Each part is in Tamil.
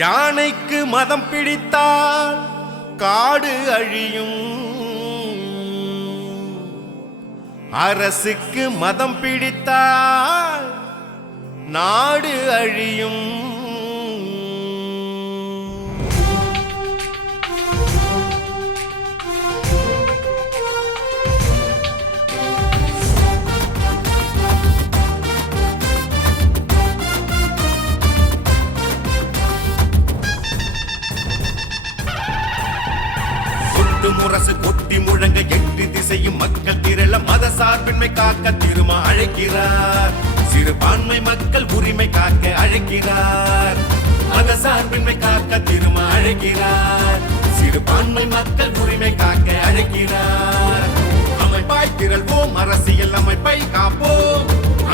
யானைக்கு மதம் பிடித்தால் காடு அழியும், அரசுக்கு மதம் பிடித்தால் நாடு அழியும். முரசு கொட்டி முழங்க எட்டு திசையும் மக்கள் திரள மத சார்பின்மை காக்க திருமா அழைக்கிறார். சிறுபான்மை மக்கள் உரிமை காக்க அழைக்கிறார். மத சார்பின்மை காக்க திருமா அழைக்கிறார். சிறுபான்மை மக்கள் உரிமை காக்க அழைக்கிறார். அமைப்பாய் திரள்வோம் அரசியல் அமைப்பை காப்போம்.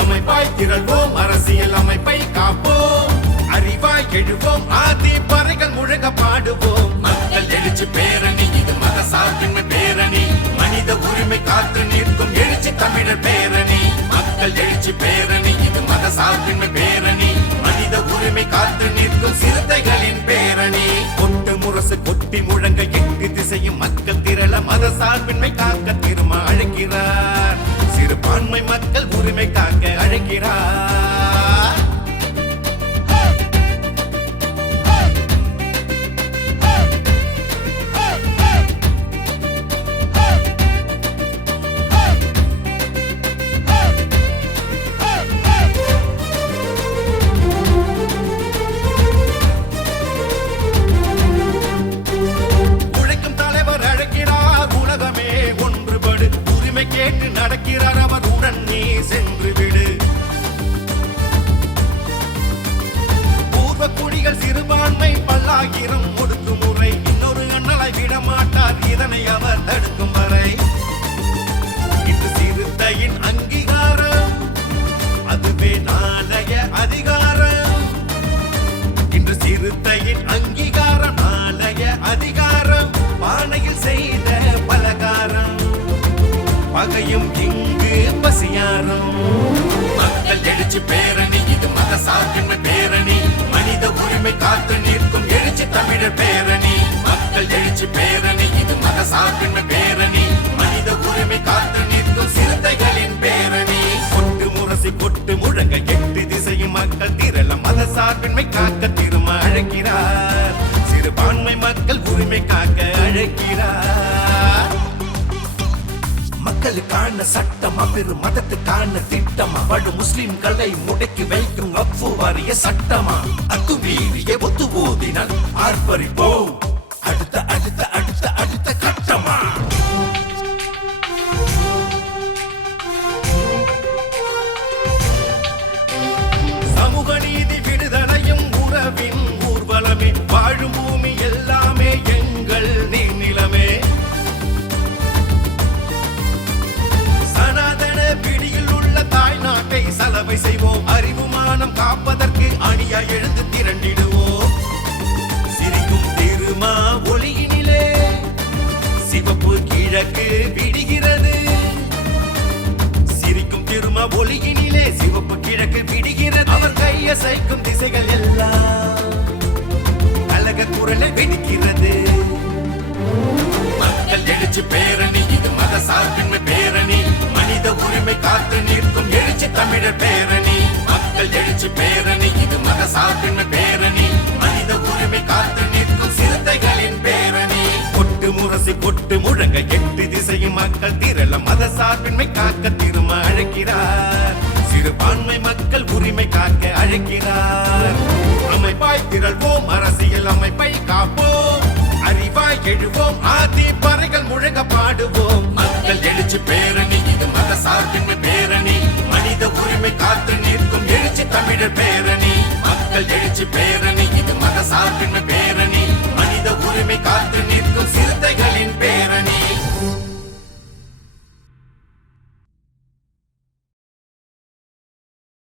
அமைப்பாய் திரள்வோம் அரசியல் அமைப்பை காப்போம். அறிவாய் எழுவோம் ஆதி பறைகள் முழங்க பாடுவோம். மக்கள் எழுச்சி பேரணி இது மத சார்பின்மை பேரணி. மனித உரிமை காத்து நிற்கும் எழுச்சி தமிழர் பேரணி. மக்கள் எழுச்சி பேரணி இது மத சார்பின்மை பேரணி. மனித உரிமை காத்து நிற்கும் சிறுத்தைகளின் பேரணி. கொட்டு முரசு கொட்டி முழங்க எட்டு திசையும் மக்கள் திரள மத சார்பின்மை காக்க திருமா அழைக்கிறார். சிறுபான்மை மக்கள் உரிமை காக்க அழைக்கிறார். கேட்டு நடக்கிறார் அவர் உடன் நீ சென்று விடு. பூர்வ குடிகள் சிறுபான்மை பல்லாயிரம் ஒடுக்கும் முறை இன்னொரு அண்ணலாய் விடமாட்டார் இதனை அவர் தடுக்கும் வரை. இன்று சிறுத்தையின் அங்கீகாரம் அதுவே நாளைய அதிகாரம். இன்று சிறுத்தையின் அங்கீகாரம் நாளைய அதிகாரம். பானையில் செய்த பலகாரம் பகையும் இங்கு பசியாரும். மக்கள் எழுச்சி பேரணி இது மத சார்பின்மை பேரணி. மனித உரிமை காத்து நிற்கும் எழுச்சி தமிழர் பேரணி. மக்கள் எழுச்சி பேரணி இது மத சார்பின்மை பேரணி. மனித உரிமை காத்து நிற்கும் சிறுத்தைகளின் பேரணி. கொட்டு முரசி கொட்டு முழங்க எட்டு திசையும் மக்கள் திரள மத சார்பின்மை காக்க திருமா அழைக்கிறார். சிறுபான்மை மக்கள் உரிமை காக்க அழைக்கிறார். மக்களுக்கான சட்டமா பெரு மதத்துக்கான திட்டமா வாழ முஸ்லிம்களை முடக்கி வைக்கும் வக்ஃபு வாரிய சட்டமா அத்துமீறிய ஒத்து ஓதினால் ஆர்ப்பரிப்போம் அடுத்த அடுத்த அடுத்த அடுத்த கட்டமா. சமூக நீதி விடுதலையும் உறவின் ஊர்வலமே. வாழும் பூமி எல்லாமே எங்கள் நீர்நிலமே. தாய்நாட்டை சலவை செய்வோம். அறிவுமானம் காப்பதற்கு அணியா எழுந்து திரண்டிடுவோம். சிரிக்கும் திருமா ஒளியினிலே சிவப்பு கிழக்கு விடுகிறது. சிரிக்கும் திருமா ஒளியினிலே சிவப்பு கிழக்கு விடுகிறது. அவர் கையசைக்கும் திசைகள் எல்லாம் அழக குரலை வெடிக்கிறது. மக்கள் எழுச்சி பேரணி இது மத சார்பின்மை பேரணி. மனித உரிமை காத்து நிற்கும் எழுச்சி தமிழர் பேரணி. மக்கள் எழுச்சி பேரணி இது மத சார்பின்மை பேரணி. மனித உரிமை காத்து நிற்கும் சிறுத்தைகளின் பேரணி. கொட்டு முரசு கொட்டு முழங்க எட்டு திசையும் மக்கள் திரள மத சார்பின்மை காக்க திருமா அழைக்கிறார். சிறுபான்மை மக்கள் உரிமை காக்க அழைக்கிறார். அமைப்பாய் திரள்வோம் அரசியல் அமைப்பை காப்போம். அறிவாய் எழுவோம் ஆதி பறைகள் முழங்க பாடுவோம். மக்கள் எழுச்சி பேரணி இது மத சார்பின்மை பேரணி. மனித உரிமை காத்து நிற்கும் எழுச்சி தமிழர் பேரணி.